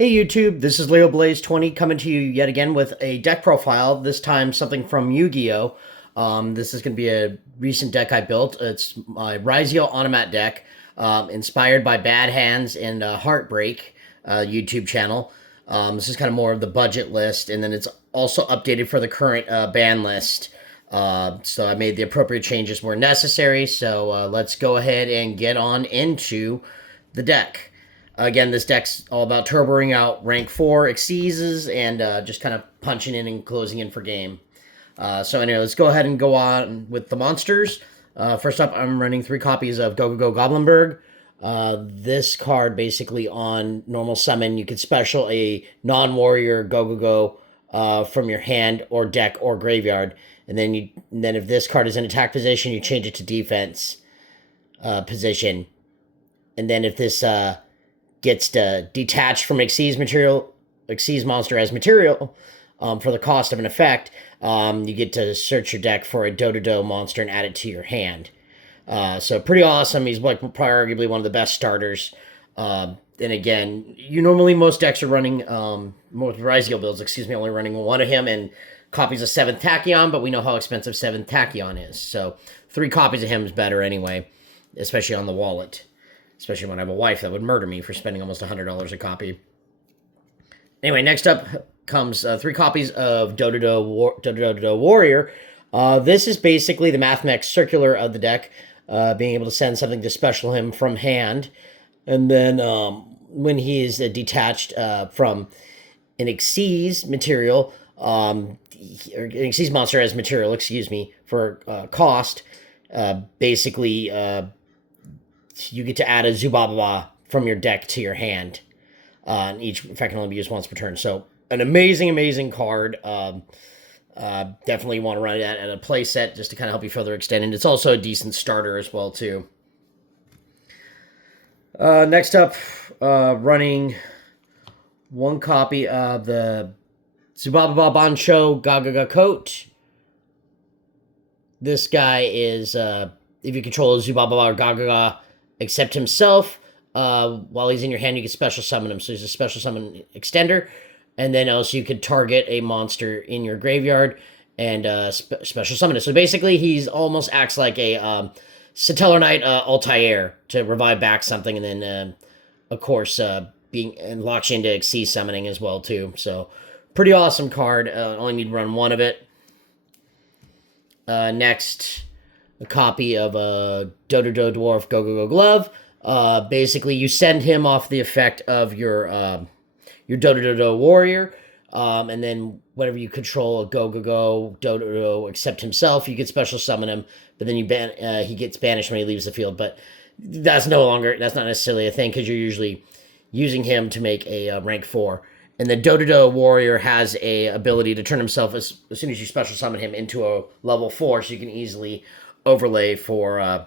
Hey YouTube, this is Leo Blaze 20 coming to you yet again with a deck profile, this time something from Yu-Gi-Oh! This is going to be a recent deck I built. It's my Ryzeal Onomat deck, inspired by Bad Hands and Heartbreak YouTube channel. This is kind of more of the budget list, and then it's also updated for the current ban list. So I made the appropriate changes where necessary, so let's go ahead and get on into the deck. Again, this deck's all about turboing out rank 4 Xyzes and just kind of punching in and closing in for game. So anyway, let's go ahead and go on with the monsters. First up, I'm running 3 copies of Go Goblinberg. This card, basically on normal summon, you could special a non-warrior Go from your hand or deck or graveyard. And then if this card is in attack position, you change it to defense position. And then if this gets detached from Xyz monster as material for the cost of an effect, you get to search your deck for a Do monster and add it to your hand. So pretty awesome. He's like probably arguably one of the best starters. And again, most decks are running, most Ryzeal builds, only running one of him and copies of 7th Tachyon, but we know how expensive 7th Tachyon is. So 3 copies of him is better anyway, especially on the wallet. Especially when I have a wife that would murder me for spending almost $100 a copy. Anyway, next up comes 3 copies of Do Warrior. This is basically the Mathmech circular of the deck, being able to send something to special him from hand. And then when he is detached from an Xyz material, or an Xyz monster as material, for cost, basically you get to add a Zubababa from your deck to your hand. And each effect can only be used once per turn. So, an amazing card. Definitely want to run it at a play set just to kind of help you further extend. And it's also a decent starter as well, too. Next up, running 1 copy of the Zubababa Bancho Gagaga Coat. This guy is, if you control a Zubababa or Gagaga, except himself, while he's in your hand, you can special summon him. So he's a special summon extender. And then also you could target a monster in your graveyard and special summon it. So basically he's almost acts like a Satellar Knight Altair to revive back something. And then, of course, and locks you into Xyz summoning as well, too. So pretty awesome card. Only need to run 1 of it. Next, a copy of a Dodo Dwarf Go Glove. Basically, you send him off the effect of your Dodo Warrior, and then whenever you control a Go Dodo except himself, you can special summon him. But then he gets banished when he leaves the field. But that's not necessarily a thing because you're usually using him to make a rank 4. And the Dodo Warrior has a ability to turn himself as soon as you special summon him into a level 4, so you can easily overlay for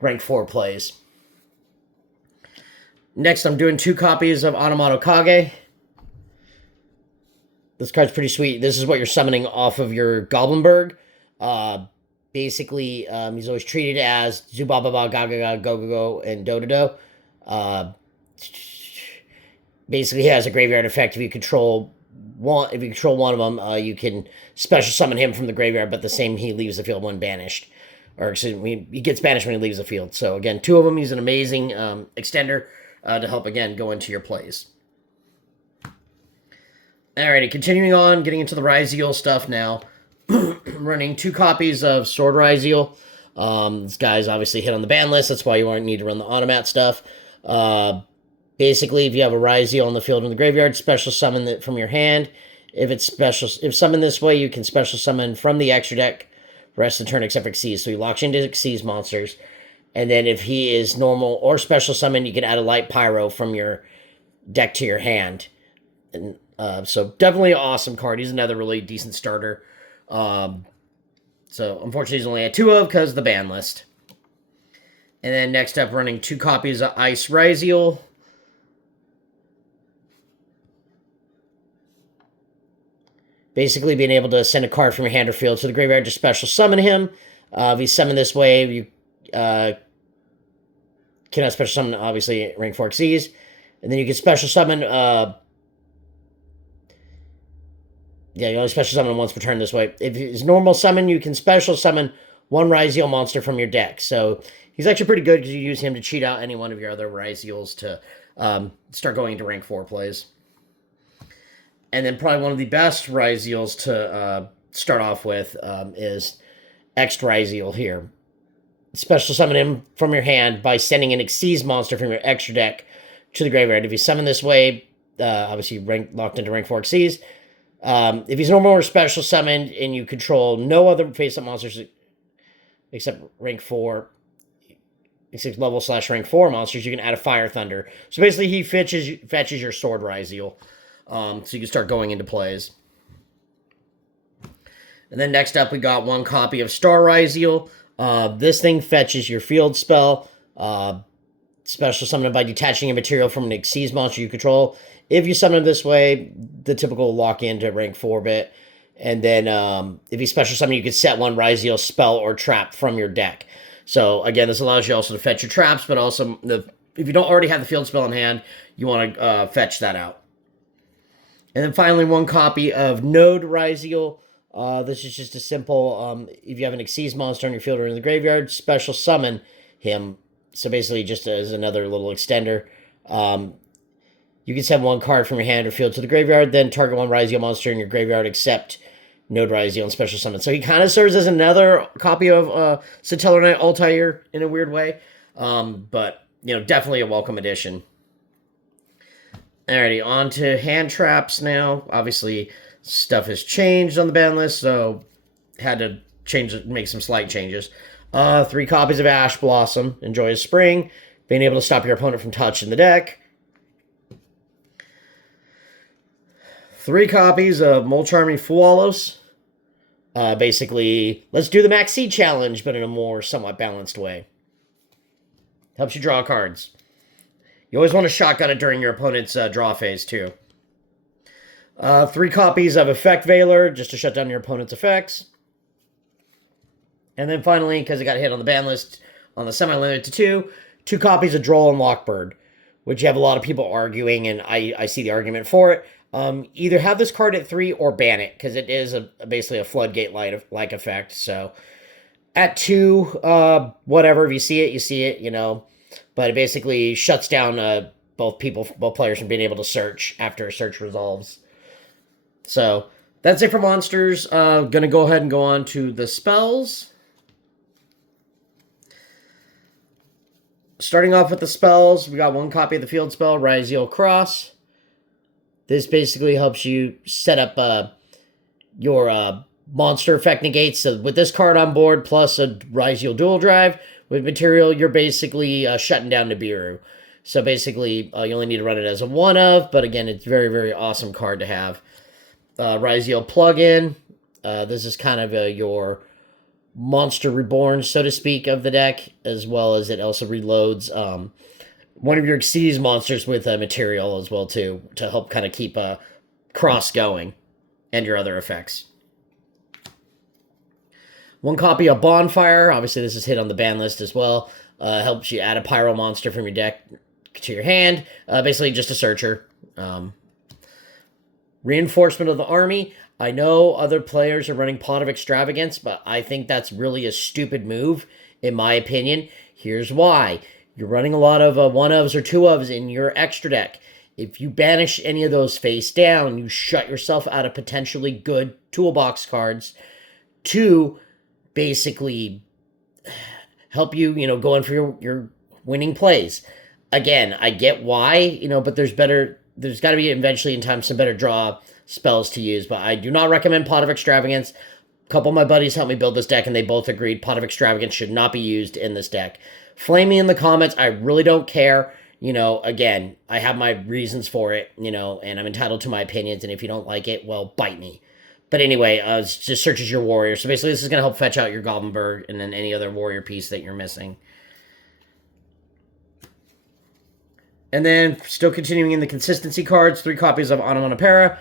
rank 4 plays. Next, I'm doing 2 copies of Onomat Okage. This card's pretty sweet. This is what you're summoning off of your Goblinberg. Basically, he's always treated as Zubababa, Gagaga, Go, and Dodo. Basically, he has a graveyard effect. If you control one of them, you can special summon him from the graveyard, but he leaves the field when banished. Or excuse me, he gets banished when he leaves the field. So again, 2 of them. He's an amazing extender to help, again, go into your plays. Alrighty, continuing on, getting into the Ryzeal stuff now. Running 2 copies of Sword Ryzeal. This guy's obviously hit on the ban list. That's why you won't need to run the Onomat stuff. Basically, if you have a Ryzeal in the field in the graveyard, special summon it from your hand. If summoned this way, you can special summon from the extra deck rest of the turn except for Xyz. So he locks you into Xyz monsters. And then if he is normal or special summon, you can add a light pyro from your deck to your hand. And so definitely an awesome card. He's another really decent starter. So unfortunately he's only had 2 of because of the ban list. And then next up, running 2 copies of Ice Ryzeal. Basically being able to send a card from your hand or field to the graveyard to special summon him. If he's summoned this way, you cannot special summon, obviously, rank 4 Xyz. And then you can special summon Yeah, you only special summon him once per turn this way. If it's normal summon, you can special summon one Ryzeal monster from your deck. So he's actually pretty good because you use him to cheat out any one of your other Ryzeals to start going into rank 4 plays. And then probably one of the best Ryzeals to start off with is X Ryzeal here. Special summon him from your hand by sending an Xyz monster from your extra deck to the graveyard. If you summon this way, obviously locked into rank 4 Xyz. If he's normal or special summoned and you control no other face-up monsters except rank 4, except level/rank 4 monsters, you can add a Fire Thunder. So basically he fetches your Sword Ryzeal. So you can start going into plays. And then next up we got one copy of Star Ryzeal. This thing fetches your field spell. Special summon by detaching a material from an Xyz monster you control. If you summon it this way, the typical lock into rank 4 bit. And then if you special summon, you can set one Ryzeal spell or trap from your deck. So again, this allows you also to fetch your traps, but also if you don't already have the field spell in hand, you want to fetch that out. And then finally, one copy of Node Ryzeal. This is just a simple, if you have an Xyz monster on your field or in the graveyard, special summon him. So basically just as another little extender. You can send one card from your hand or field to the graveyard, then target one Ryzeal monster in your graveyard except Node Ryzeal and special summon. So he kind of serves as another copy of Satellar Knight Altair in a weird way. But, definitely a welcome addition. Alrighty, on to hand traps now. Obviously, stuff has changed on the ban list, so had to make some slight changes. 3 copies of Ash Blossom, Enjoy Spring, being able to stop your opponent from touching the deck. 3 copies of Mulch Army Fualos. Basically, let's do the Maxi challenge, but in a more somewhat balanced way. Helps you draw cards. You always want to shotgun it during your opponent's draw phase, too. 3 copies of Effect Veiler, just to shut down your opponent's effects. And then finally, because it got hit on the ban list on the semi-limited to 2 copies of Droll and Lockbird, which you have a lot of people arguing, and I see the argument for it. Either have this card at 3 or ban it, because it is basically a floodgate-like effect. So at 2, whatever, if you see it, But it basically shuts down both players from being able to search after a search resolves. So that's it for monsters. Gonna go ahead and go on to the spells. Starting off with the spells, we got one copy of the field spell, Ryzeal Cross. This basically helps you set up your monster effect negates. So with this card on board, plus a Ryzeal dual drive with material, you're basically shutting down Nibiru. So basically, you only need to run it as a one of, but again, it's a very, very awesome card to have. Ryzeal plugin. This is kind of your monster reborn, so to speak, of the deck, as well as it also reloads one of your Xyz monsters with material as well, too, to help kind of keep Cross going, and your other effects. One copy of Bonfire. Obviously, this is hit on the ban list as well. Helps you add a Pyro monster from your deck to your hand. Basically, just a searcher. Reinforcement of the army. I know other players are running Pot of Extravagance, but I think that's really a stupid move, in my opinion. Here's why. You're running a lot of one-ofs or two-ofs in your extra deck. If you banish any of those face down, you shut yourself out of potentially good toolbox cards to basically help you, go in for your winning plays. Again, I get why, but there's got to be eventually in time some better draw spells to use, but I do not recommend Pot of Extravagance. A couple of my buddies helped me build this deck, and they both agreed Pot of Extravagance should not be used in this deck. Flame me in the comments. I really don't care. Again, I have my reasons for it, and I'm entitled to my opinions, and if you don't like it, well, bite me. But anyway, it just searches your warrior. So basically, this is going to help fetch out your Goblinberg and then any other warrior piece that you're missing. And then, still continuing in the consistency cards, 3 copies of Onomat.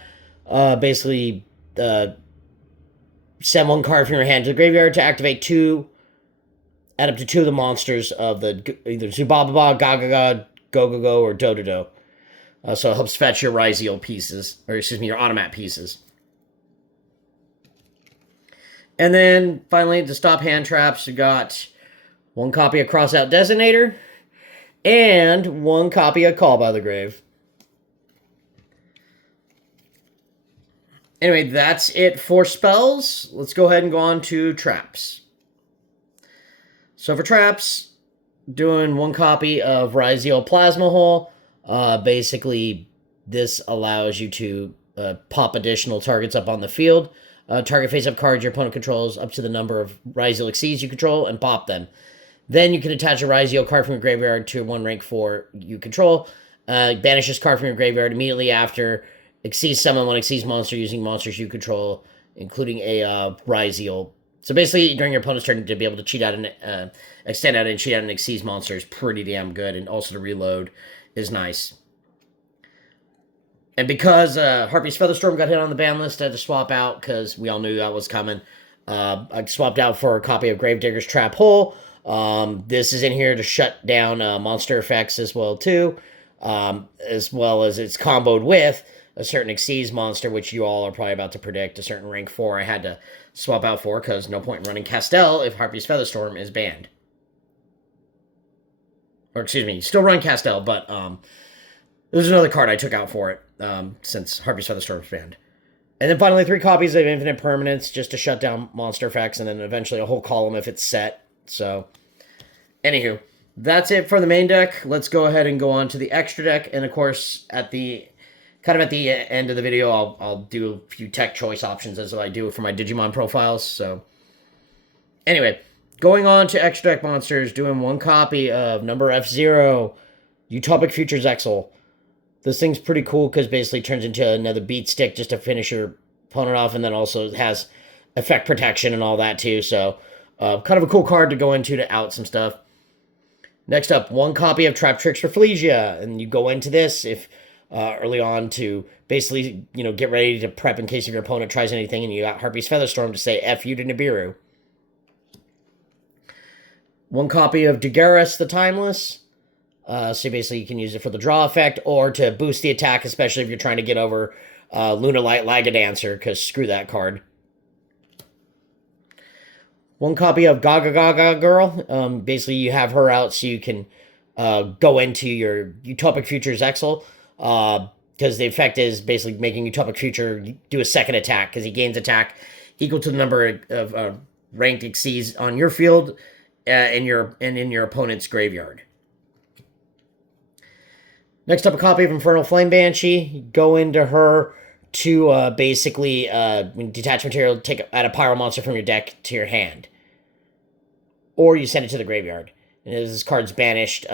Basically, send one card from your hand to the graveyard to activate 2. Add up to 2 of the monsters of the either Zubababa, Gagaga, Go-Go-Go, or Do-Do-Do. So it helps fetch your Ryzeal pieces, or excuse me, your Onomat pieces. And then finally, to stop hand traps, we got one copy of Crossout Designator and one copy of Call by the Grave. Anyway, that's it for spells. Let's go ahead and go on to traps. So for traps, doing one copy of Ryzeal Plasma Hole. Basically, this allows you to pop additional targets up on the field. Target face-up cards your opponent controls up to the number of Ryzeal Exceeds you control and pop them. Then you can attach a Ryzeal card from your graveyard to one rank 4 you control. Banish this card from your graveyard immediately after. Exceeds summon one Exceeds monster using monsters you control, including a Ryzeal. So basically, during your opponent's turn, to be able to cheat out and extend out and cheat out an Exceeds monster is pretty damn good, and also to reload is nice. And because Harpy's Featherstorm got hit on the ban list, I had to swap out because we all knew that was coming. I swapped out for a copy of Gravedigger's Trap Hole. This is in here to shut down monster effects as well too, as well as it's comboed with a certain Exceeds monster, which you all are probably about to predict, a certain rank 4 I had to swap out for, because no point in running Castell if Harpy's Featherstorm is banned. Or excuse me, still run Castell, but there's another card I took out for it, since Harpy's Featherstorm is banned. And then finally 3 copies of Infinite Permanence, just to shut down monster effects, and then eventually a whole column if it's set. So, anywho, that's it for the main deck. Let's go ahead and go on to the extra deck, and of course, at the end of the video, I'll do a few tech choice options as I do for my Digimon profiles. So, anyway, going on to extra deck monsters, doing one copy of number F0, Utopic Futures Exile. This thing's pretty cool because basically it turns into another beat stick just to finish your opponent off, and then also has effect protection and all that too. So, kind of a cool card to go into to out some stuff. Next up, one copy of Trap Tricks for Flesia, and you go into this if early on to basically, get ready to prep in case if your opponent tries anything, and you got Harpy's Featherstorm to say F you to Nibiru. One copy of Dugaris the Timeless. So basically you can use it for the draw effect or to boost the attack, especially if you're trying to get over Lunalight Lagadancer, because screw that card. One copy of Gaga Gaga Girl. Basically you have her out so you can go into your Utopic Futures Exile. Because the effect is basically making Utopic Future do a second attack, because he gains attack equal to the number of ranked Exceeds on your field and in your opponent's graveyard. Next up, a copy of Infernal Flame Banshee. Go into her to basically detach material, add a Pyro monster from your deck to your hand, or you send it to the graveyard. And as this card's banished,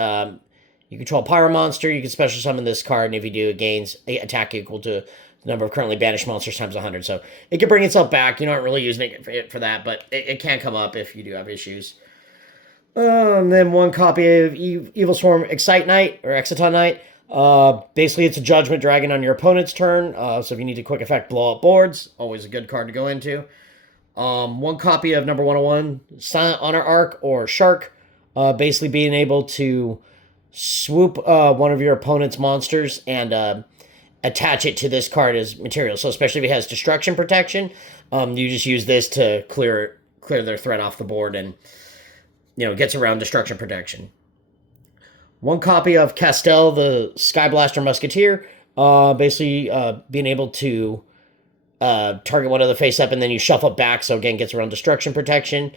you control a Pyro monster, you can special summon this card, and if you do, it gains attack equal to the number of currently banished monsters times 100. So it can bring itself back. You're not really using it for that, but it can come up if you do have issues. And then one copy of Evil Swarm Excite Knight, or Exciton Knight. Basically, it's a Judgment Dragon on your opponent's turn. So if you need to quick effect blow up boards, always a good card to go into. One copy of number 101, Silent Honor Arc, or Shark. Basically being able to swoop one of your opponent's monsters and attach it to this card as material. So especially if it has destruction protection, you just use this to clear their threat off the board, and gets around destruction protection. One copy of Castell, the Skyblaster Musketeer. Basically being able to target one of the face up, and then you shuffle it back, so again gets around destruction protection.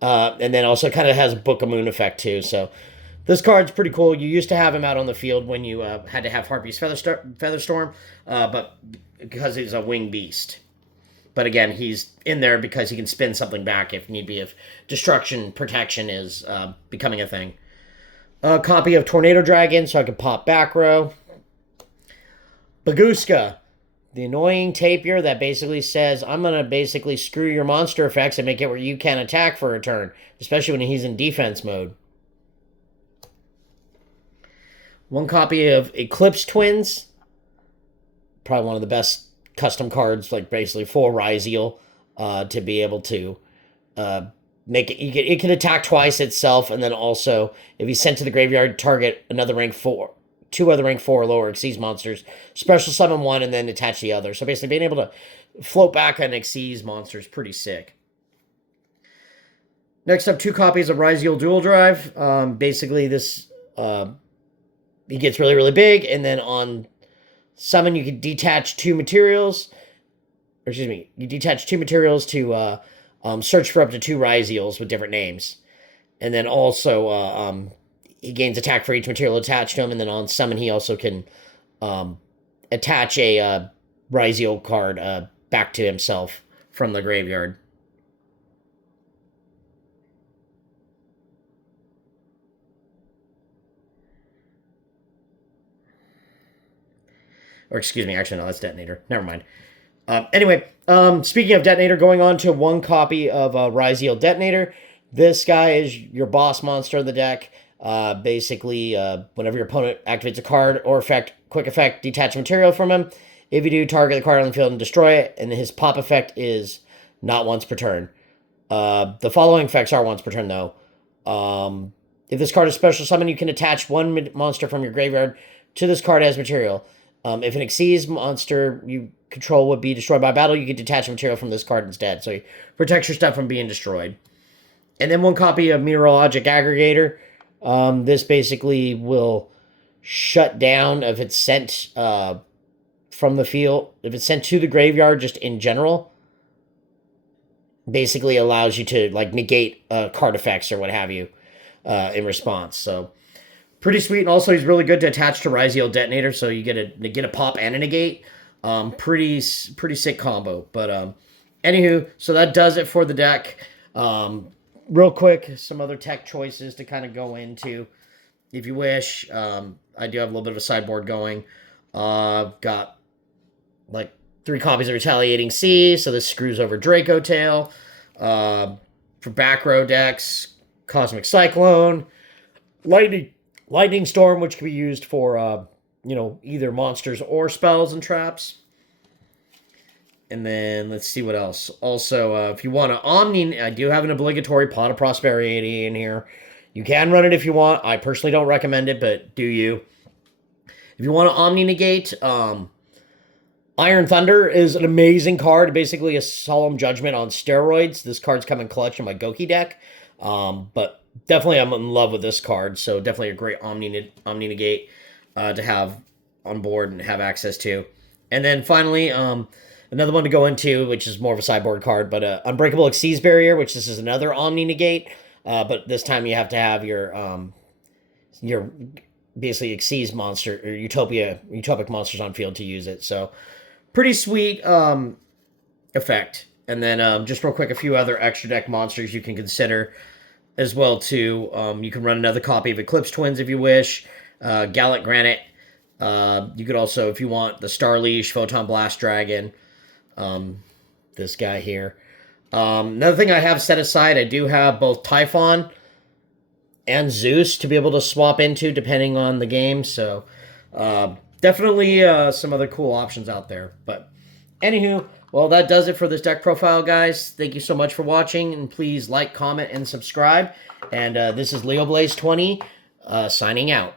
And then also kind of has a Book of Moon effect too. So this card's pretty cool. You used to have him out on the field when you had to have Harpy's Featherstorm, but because he's a winged beast. But again, he's in there because he can spin something back if need be, if destruction protection is becoming a thing. A copy of Tornado Dragon, so I can pop back row. Baguska, the annoying tapier that basically says, I'm going to basically screw your monster effects and make it where you can't attack for a turn, especially when he's in defense mode. One copy of Eclipse Twins, probably one of the best custom cards, like basically for Ryzeal, to be able to make it. It can attack twice itself, and then also, if he's sent to the graveyard, target another rank 4, 2 other rank 4 or lower Xyz monsters, special summon one, and then attach the other. So basically, being able to float back an Xyz monster is pretty sick. Next up, 2 copies of Ryzeal Dual Drive. Basically, this he gets really, really big, and then on summon, you can detach 2 materials. Or excuse me, you detach 2 materials to search for up to 2 Ryzeals with different names. And then also, he gains attack for each material attached to him, and then on summon, he also can attach a Ryzeal card back to himself from the graveyard. Or excuse me, actually, no, that's Detonator. Never mind. Anyway, speaking of Detonator, going on to 1 copy of Ryzeal Detonator. This guy is your boss monster of the deck. Basically, whenever your opponent activates a card or quick effect, detach material from him. If you do, target the card on the field and destroy it, and his pop effect is not once per turn. The following effects are once per turn, though. If this card is special summon, you can attach 1 monster from your graveyard to this card as material. If an Xyz monster you control would be destroyed by battle, you can detach material from this card instead. So you protect your stuff from being destroyed. And then 1 copy of Meteorologic Aggregator. This basically will shut down if it's sent from the field. If it's sent to the graveyard, just in general, basically allows you to like negate card effects or what have you in response. So pretty sweet. And also, he's really good to attach to Ryzeal Detonator, so you get a pop and a negate. Pretty sick combo. But anywho, so that does it for the deck. Real quick, some other tech choices to kind of go into, if you wish. I do have a little bit of a sideboard going. Got like 3 copies of Retaliating Sea, so this screws over Draco Tail. For back row decks, Cosmic Cyclone, Lightning Storm, which can be used for either monsters or spells and traps. And then let's see what else. Also, if you want to Omni, I do have an obligatory Pot of Prosperity in here. You can run it if you want. I personally don't recommend it, but do you? If you want to Omni Negate, Iron Thunder is an amazing card. Basically a Solemn Judgment on steroids. This card's coming clutch in my Goki deck. But definitely I'm in love with this card. So definitely a great Omni Negate to have on board and have access to. And then finally, another one to go into, which is more of a sideboard card, but Unbreakable Xyz Barrier, which this is another Omni Negate. But this time you have to have your basically Xyz monster or utopic monsters on field to use it. So pretty sweet effect. And then just real quick, a few other extra deck monsters you can consider as well too. You can run another copy of Eclipse Twins if you wish. Gallic Granite. You could also, if you want, the Star Leash, Photon Blast Dragon. This guy here. Another thing I have set aside, I do have both Typhon and Zeus to be able to swap into depending on the game. So definitely some other cool options out there. But anywho, well, that does it for this deck profile, guys. Thank you so much for watching, and please like, comment, and subscribe. And this is LeoBlaze20 signing out.